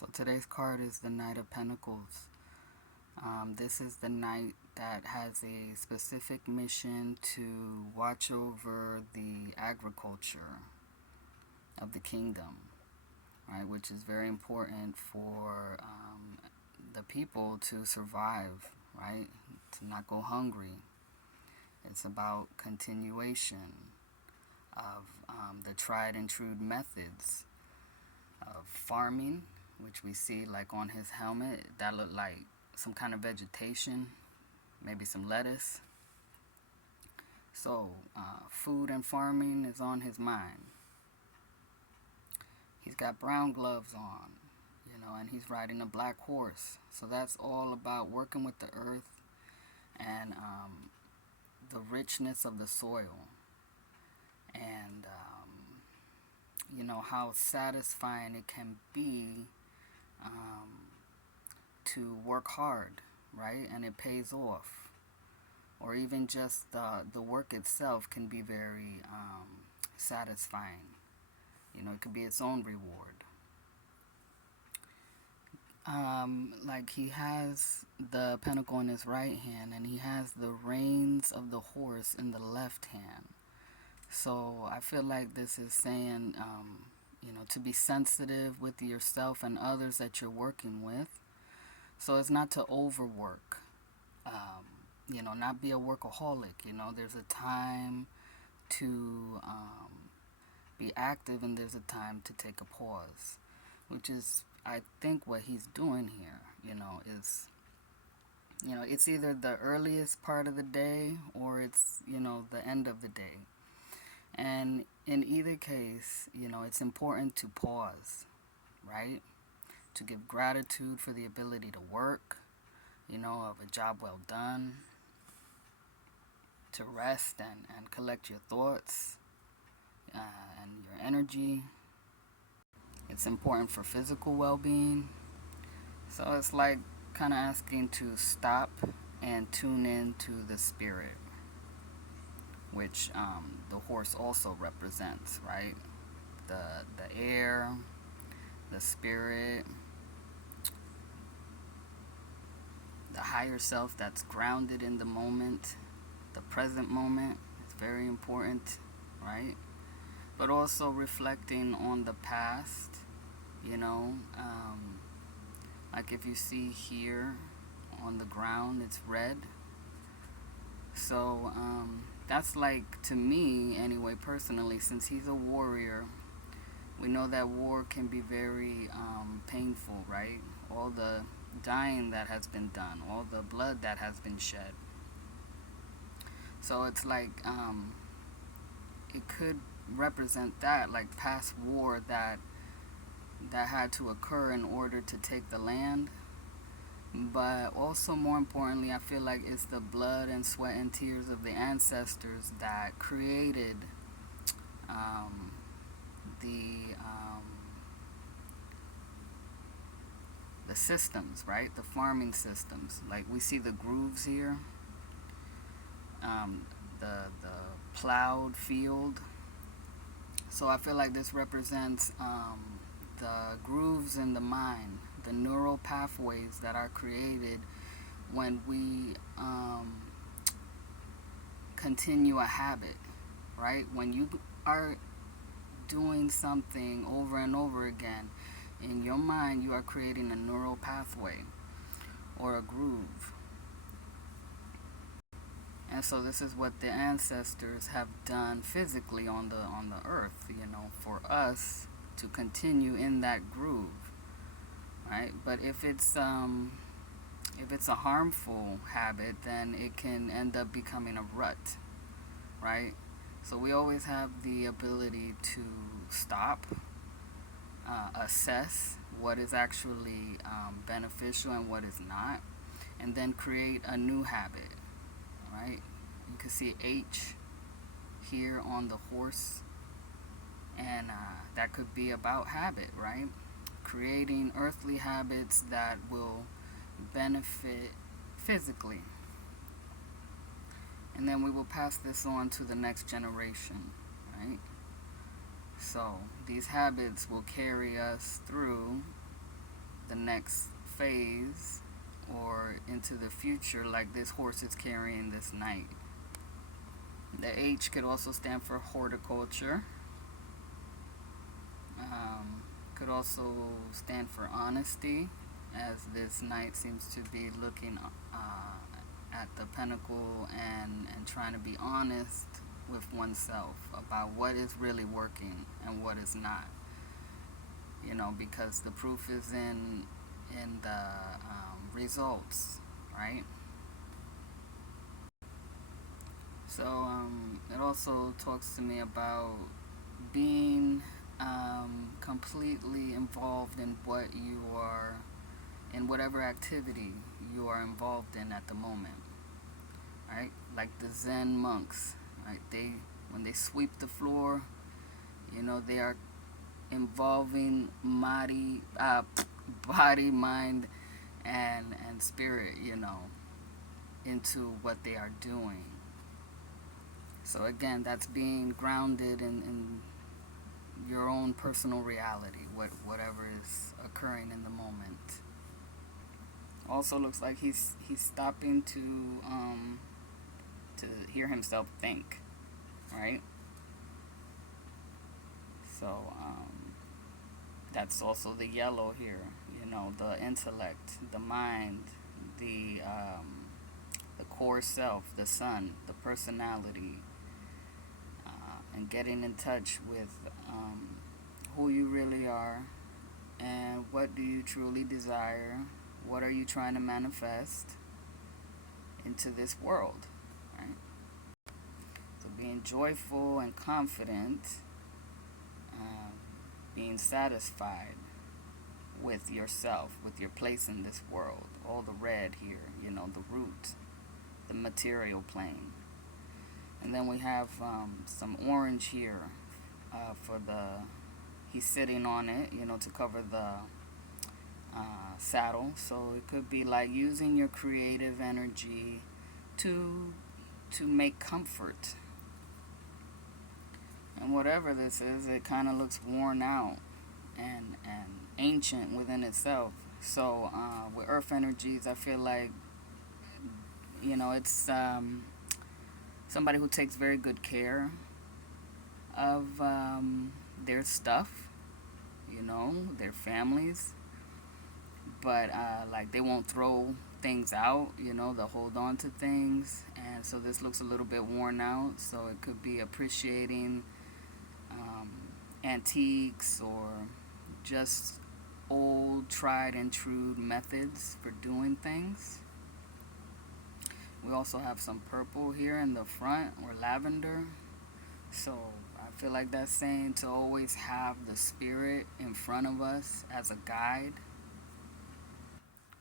So today's card is the Knight of Pentacles. This is the knight that has a specific mission to watch over the agriculture of the kingdom, right? Which is very important for the people to survive, right? To not go hungry. It's about continuation of the tried and true methods of farming, which we see like on his helmet. That looked like some kind of vegetation, maybe some lettuce. So food and farming is on his mind. He's got brown gloves on, and he's riding a black horse. So that's all about working with the earth and the richness of the soil, and how satisfying it can be to work hard, right? And it pays off. Or even just the work itself can be very satisfying. It could be its own reward. Like he has the pentacle in his right hand, and he has the reins of the horse in the left hand. So I feel like this is saying, to be sensitive with yourself and others that you're working with. So it's not to overwork, not be a workaholic. There's a time to be active, and there's a time to take a pause, which is, I think, what he's doing here. Is it's either the earliest part of the day or it's the end of the day. And in either case, it's important to pause, right? To give gratitude for the ability to work, of a job well done, to rest and collect your thoughts and your energy. It's important for physical well-being. So it's like kind of asking to stop and tune in to the spirit, which the horse also represents, right? The air, the spirit, the higher self that's grounded in the moment, the present moment. It's very important, right? But also reflecting on the past, like if you see here on the ground, it's red. So that's like, to me anyway, personally, since he's a warrior, we know that war can be very painful, right? All the dying that has been done, all the blood that has been shed. So it's like it could represent that, like past war that had to occur in order to take the land. But also, more importantly, I feel like it's the blood and sweat and tears of the ancestors that created the systems, right? The farming systems. Like we see the grooves here, the plowed field. So I feel like this represents the grooves in the mind, the neural pathways that are created when we continue a habit, right? When you are doing something over and over again, in your mind you are creating a neural pathway or a groove. And so this is what the ancestors have done physically on the earth, for us to continue in that groove, right? But if it's a harmful habit, then it can end up becoming a rut, right? So we always have the ability to stop, assess what is actually beneficial and what is not, and then create a new habit, right? You can see H here on the horse, and that could be about habit, right? Creating earthly habits that will benefit physically. And then we will pass this on to the next generation, right? So these habits will carry us through the next phase or into the future, like this horse is carrying this knight. The H could also stand for horticulture. Could also stand for honesty, as this knight seems to be looking at the pentacle and trying to be honest with oneself about what is really working and what is not. Because the proof is in the results, right? So it also talks to me about being completely involved in what you are, in whatever activity you are involved in at the moment, right? Like the Zen monks, right? When they sweep the floor, they are involving body, mind, and spirit, into what they are doing. So again, that's being grounded in your own personal reality, whatever is occurring in the moment. Also looks like he's stopping to hear himself think, right? So that's also the yellow here, the intellect, the mind, the core self, the sun, the personality, and getting in touch with who you really are and what do you truly desire, what are you trying to manifest into this world, right? So being joyful and confident, being satisfied with yourself, with your place in this world. All the red here, the root, the material plane. And then we have some orange here for he's sitting on it, to cover the saddle. So it could be like using your creative energy to make comfort. And whatever this is, it kind of looks worn out and ancient within itself. So with earth energies, I feel like, it's somebody who takes very good care of their stuff, their families. But like they won't throw things out, they'll hold on to things. And so this looks a little bit worn out. So it could be appreciating antiques or just old tried and true methods for doing things. We also have some purple here in the front, or lavender. So I feel like that's saying to always have the spirit in front of us as a guide.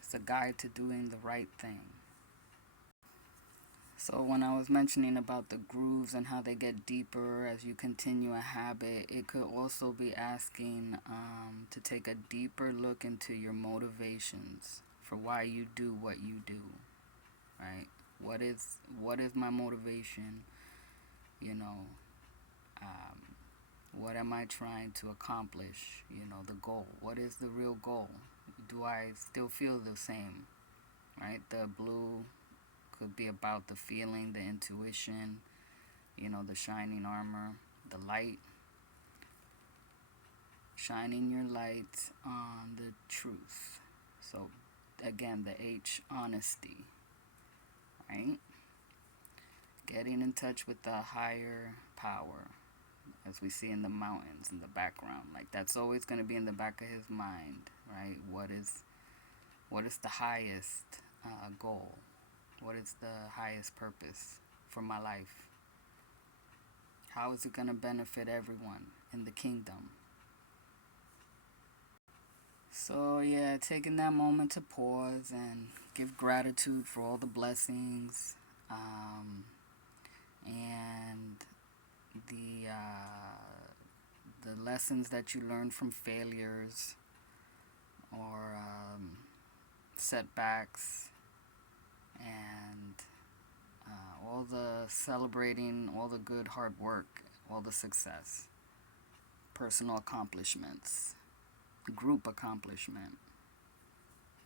It's a guide to doing the right thing. So when I was mentioning about the grooves and how they get deeper as you continue a habit, it could also be asking to take a deeper look into your motivations for why you do what you do, right? What is my motivation? What am I trying to accomplish? The goal. What is the real goal? Do I still feel the same, right? The blue could be about the feeling, the intuition, the shining armor, the light. Shining your light on the truth. So again, the H, honesty, right? Getting in touch with the higher power, as we see in the mountains in the background. Like that's always going to be in the back of his mind, right? What is the highest goal? What is the highest purpose for my life? How is it going to benefit everyone in the kingdom? So yeah, taking that moment to pause and give gratitude for all the blessings and the lessons that you learned from failures or setbacks, and all the celebrating all the good hard work, all the success, personal accomplishments, group accomplishment.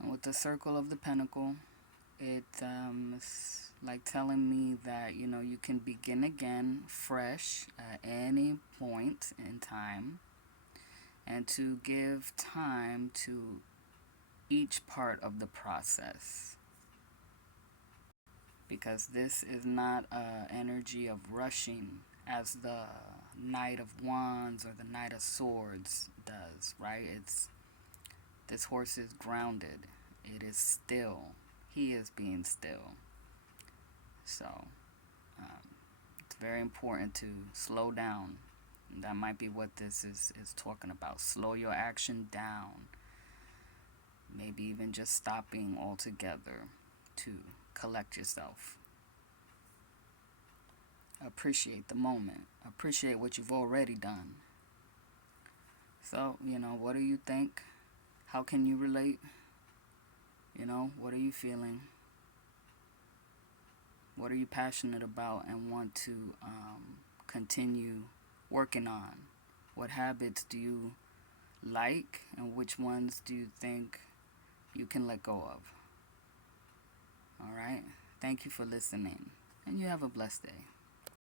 And with the Circle of the Pentacle, it is like telling me that, you know, you can begin again fresh at any point in time, and to give time to each part of the process, because this is not an energy of rushing as the Knight of Wands or the Knight of Swords does, right? This horse is grounded. It is still. He is being still. So it's very important to slow down. And that might be what this is talking about. Slow your action down. Maybe even just stopping altogether to collect yourself. Appreciate the moment. Appreciate what you've already done. So, you know, what do you think? How can you relate? You know, what are you feeling? What are you passionate about and want to continue working on? What habits do you like, and which ones do you think you can let go of? All right. Thank you for listening, and you have a blessed day.